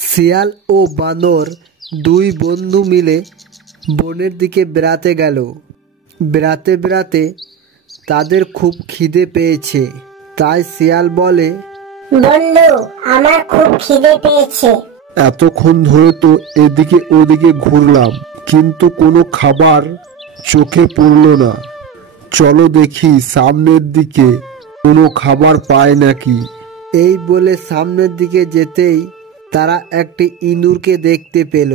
শিয়াল ও বানর দুই বন্ধু মিলে বনের দিকে বেড়াতে গেল। বেড়াতে বেড়াতে তাদের খুব খিদে পেয়েছে। তাই শিয়াল বলে, বন্ধু, আমার খুব খিদে পেয়েছে। এতক্ষণ ধরে তো এদিকে ওদিকে ঘুরলাম, কিন্তু কোনো খাবার চোখে পড়লো না। চলো দেখি সামনের দিকে কোনো খাবার পায় নাকি। এই বলে সামনের দিকে যেতেই তারা একটি ইঁদুরকে দেখতে পেল।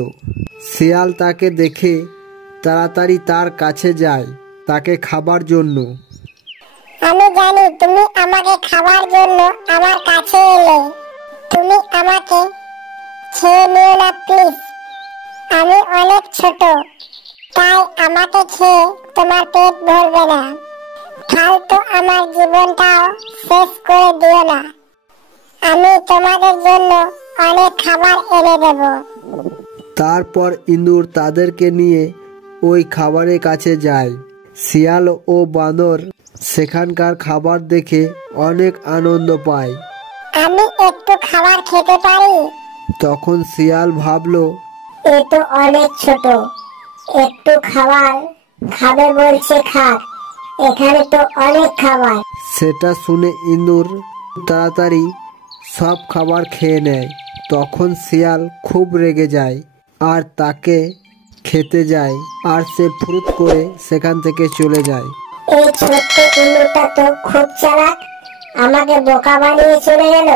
শিয়াল তাকে দেখে তাড়াতাড়ি তার কাছে যায় তাকে খাবার জন্য। আমি জানি তুমি আমাকে খাবার জন্য আমার কাছে এলে। তুমি আমাকে খেয়ে নিও না প্লিজ। আমি অনেক ছোট, তাই আমাকে খেয়ে তোমার পেট ভরবে না। ফালতু আমার জীবনটাও শেষ করে দিও না। আমি তোমাদের জন্য অনেক খাবার এনে দেব। তারপর ইঁদুর তাদেরকে নিয়ে ওই খাবারের কাছে যায়। শিয়াল ও বানর সেখানকার খাবার দেখে অনেক আনন্দ পায়। আমি একটু খাবার খেতে পারি? তখন শিয়াল ভাবলো, এ তো অনেক ছোট, একটু খাবার খাবে বলছে খাক, এখানে তো অনেক খাবার। সেটা শুনে ইঁদুর তাড়াতাড়ি সব খাবার খেয়ে নেয়। তখন শিয়াল খুব রেগে যায় আর তাকে খেতে যায়, আর সে ফুরুত করে সেখান থেকে চলে যায়। এই ছোট্ট ইঁদুরটা তো খুব চালাক, আমাকে বোকা বানিয়ে চলে গেল।